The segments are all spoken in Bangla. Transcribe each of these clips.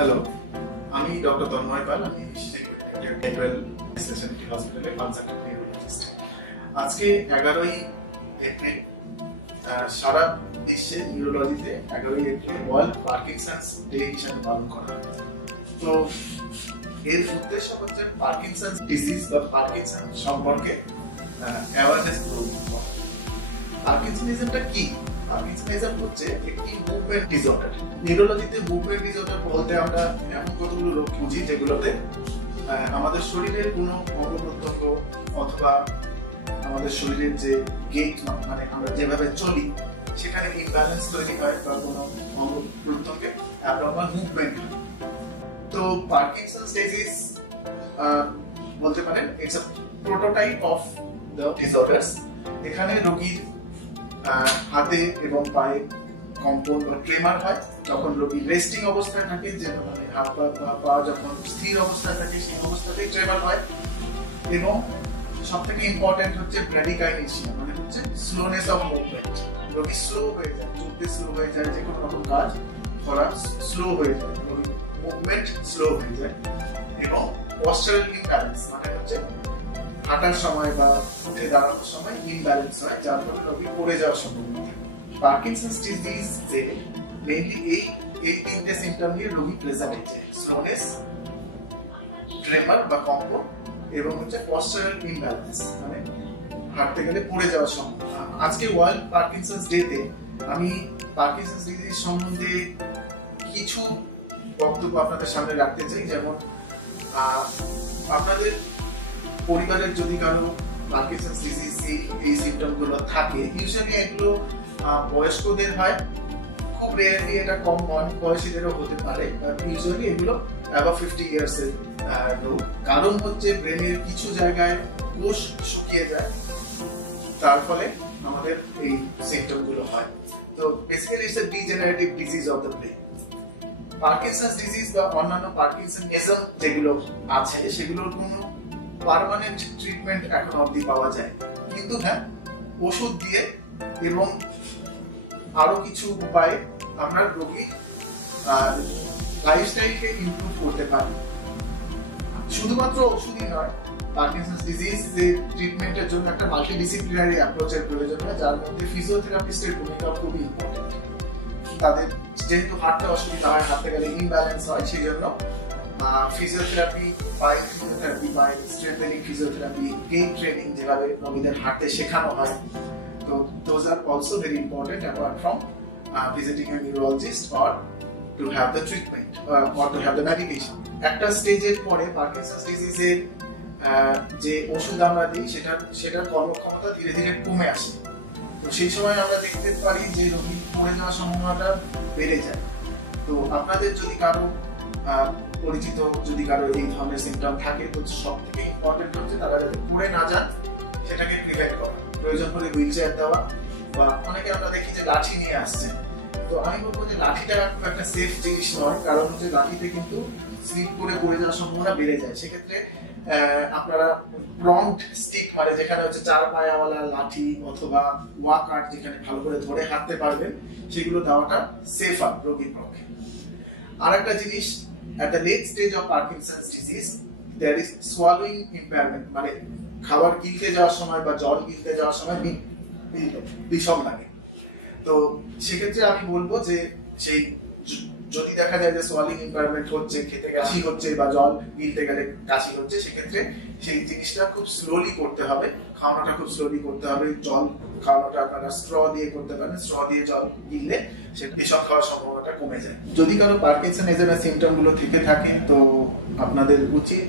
হ্যালো, আমি ডক্টর তন্ময় পাল। আমি গ্যাটওয়েল স্পেশালিটি হসপিটালে কনসালটেন্ট নিউরোলজিস্ট। আজকে 11ই এপ্রিল সারা বিশ্বে নিউরোলজিতে 11ই এপ্রিল ওয়ার্ল্ড পার্কিনসন্স ডে হিসেবে পালন করা হয়। তো এর উদ্দেশ্য হচ্ছে পার্কিনসন্স ডিজিজ বা পার্কিনসন সম্পর্কে অ্যাওয়ারনেস তৈরি করা। পার্কিনসনিজমটা কি? পার্কিনসনিজম হচ্ছে একটি মুভমেন্ট ডিসঅর্ডার। নিউরোলজিতে মুভমেন্ট ডিসঅর্ডার বলতে আমরা এমন কতগুলো রোগ বুঝি যেগুলোতে আমাদের শরীরের কোনো অঙ্গ প্রত্যঙ্গ অথবা আমাদের শরীরের যে গেট মানে আমরা যেভাবে চলি সেখানে ইমব্যালেন্স তৈরি হয় বা কোনো অঙ্গ প্রত্যঙ্গে অ্যাবনর্মাল মুভমেন্ট হয়। তো পার্কিনসন্স ডিজিজ বলতে পারেন it's a prototype of the disorders. এখানে রোগীর হাতে এবং পায়ে কম্পন বা ট্রেমার হয়, তখন রোগী রেস্টিং অবস্থায় থাকে, যে মানে হাত পা যখন স্থির অবস্থায় থাকে সেই অবস্থাতেই ট্রেমার হয়। এবং সব থেকে ইম্পর্টেন্ট হচ্ছে ব্র্যাডিকাইনেশিয়া, মানে হচ্ছে স্লোনেস অফ মুভমেন্ট। রোগী স্লো হয়ে যায়, চলতে স্লো হয়ে যায়, যে কোনো রকম কাজ করা স্লো হয়ে যায়, মুভমেন্ট স্লো হয়ে যায়। এবং পশ্চারাল ইমব্যালেন্স মানে হচ্ছে হাঁটার সময় বা উঠে দাঁড়ানোর সময় ইমব্যালেন্স হয়, যার ফলে রোগী পড়ে যাওয়ার সম্ভাবনা থাকে। পার্কিনসন্স ডিজিজে মেইনলি এই তিনটে সিম্পটম নিয়ে রোগী প্রেজেন্ট হচ্ছে: স্লোনেস, ট্রেমার বা কম্পন, এবং হচ্ছে পশ্চারাল ইমব্যালেন্স মানে হাঁটতে গেলে পড়ে যাওয়ার সম্ভাবনা। আজকে ওয়ার্ল্ড পার্কিনসন্স ডেতে আমি পার্কিনসন্স ডিজিজ সম্বন্ধে কিছু বক্তব্য আপনাদের সামনে রাখতে চাই। যেমন আপনাদের পরিবারের যদি কারো পার্কিনসন্স ডিজিজ এই সিম্পটম গুলো থাকে, ইউজুয়ালি এগুলো বয়স্কদের হয়, খুব রেয়ারলি এটা কম বয়সীদেরও হতে পারে। ইউজুয়ালি এগুলো অ্যাবাভ 50 ইয়ার্স এর রোগ। কারণ হচ্ছে ব্রেনের কিছু জায়গায় কোষ শুকিয়ে যায়, তার ফলে আমাদের এই সিম্পটম গুলো হয়। তো basically it's a degenerative disease of the brain. Parkinson's disease বা অন্যান্য পার্কিনসনিজম যেগুলো আছে সেগুলোর কোনো পার্মানেন্ট ট্রিটমেন্ট এখন অবধি পাওয়া যায়, কিন্তু হ্যাঁ, ওষুধ দিয়ে এবং আরো কিছু উপায়ে আমরা রোগীর লাইফস্টাইলকে ইমপ্রুভ করতে পারি। শুধুমাত্র ওষুধই নয়, পার্কিনসন্স ডিজিজ ট্রিটমেন্টের জন্য একটা মাল্টিডিসিপ্লিনারি অ্যাপ্রোচের প্রয়োজন হয়, যার মধ্যে ফিজিওথেরাপিস্টের ভূমিকা খুবই ইম্পর্টেন্ট। তাদের যেহেতু হাঁটতে অসুবিধা হয়, হাঁটতে গেলে ইমব্যালেন্স হয়, সেই জন্য ফিজিওথেরাপি, পায়ে ফিজিওথেরাপি, পায়ে স্ট্রেংথেনিং ফিজিওথেরাপি, গেইট ট্রেনিং যেভাবে রোগীদের হাঁটতে শেখানো হয়, তো those are also very important apart from visiting a neurologist or to have the treatment or to have the medication. একটা স্টেজের পরে পার্কিনসন্স ডিজিজের যে ওষুধ আমরা দিই সেটার কর্মক্ষমতা ধীরে ধীরে কমে আসে। তো সেই সময় আমরা দেখতে পারি যে রোগী পড়ে যাওয়ার সম্ভাবনাটা বেড়ে যায়। তো আপনাদের যদি কারো পরিচিত যদি কারো এই ধরনের সিম্পটম থাকে, তো সব থেকে ইম্পর্টেন্ট হচ্ছে তারা যাতে পড়ে না যান সেটাকে প্রিভেন্ট করা। প্রয়োজন হলে হুইল চেয়ার দেওয়া, বা অনেকে আমরা দেখি যে লাঠি নিয়ে আসছেন। তো আমি বলবো যে লাঠিটা খুব একটা সেফ জিনিস নয়, কারণ হচ্ছে লাঠিতে কিন্তু স্লিপ করে পড়ে যাওয়ার সম্ভাবনা বেড়ে যায়। সেক্ষেত্রে আপনারা প্রম্পট স্টিক মানে যেখানে হচ্ছে 4 পায়াওয়ালা লাঠি অথবা ওয়াকার যেখানে ভালো করে ধরে হাঁটতে পারবেন, সেগুলো দেওয়াটা সেফার রোগীর পক্ষে। আর একটা জিনিস, at the late stage of Parkinson's disease there is swallowing impairment, মানে খাবার গিলতে যাওয়ার সময় বা জল গিলতে যাওয়ার সময় বিষম লাগে। তো সেক্ষেত্রে আমি বলবো যে সেই যদি দেখা যায় যে সোয়ালিং ইম্পায়ারমেন্ট হচ্ছে, খেতে কাশি হচ্ছে বা জল গিলতে গেলে কাশি হচ্ছে, সেক্ষেত্রে সেই জিনিসটা খুব স্লোলি করতে হবে, খাওয়ানোটা খুব স্লোলি করতে হবে। জল খাওয়ানোটা আপনারা স্ট্র দিয়ে করতে পারেন, স্ট্র দিয়ে জল গিললে সেটা বিষম খাওয়ার সম্ভাবনাটা কমে যায়। যদি কারো পার্কিনসনিজমের সিম্পটম গুলো থেকে থাকে, তো আপনাদের উচিত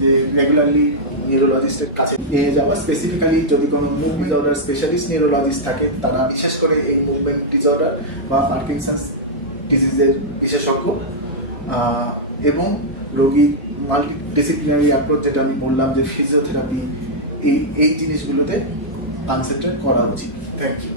যে রেগুলারলি নিউরোলজিস্টের কাছে নিয়ে যাওয়া। স্পেসিফিক্যালি যদি কোনো মুভ ডিসঅর্ডার স্পেশালিস্ট নিউরোলজিস্ট থাকে, তারা বিশেষ করে এই মুভমেন্ট ডিসঅর্ডার বা পার্কিনসন্স ডিজিজের বিশেষজ্ঞ, এবং রোগী মাল্টিডিসিপ্লিনারি অ্যাপ্রোচ যেটা আমি বললাম যে ফিজিওথেরাপি, এই জিনিসগুলোতে কনসেন্ট্রেট করা উচিত। Thank you.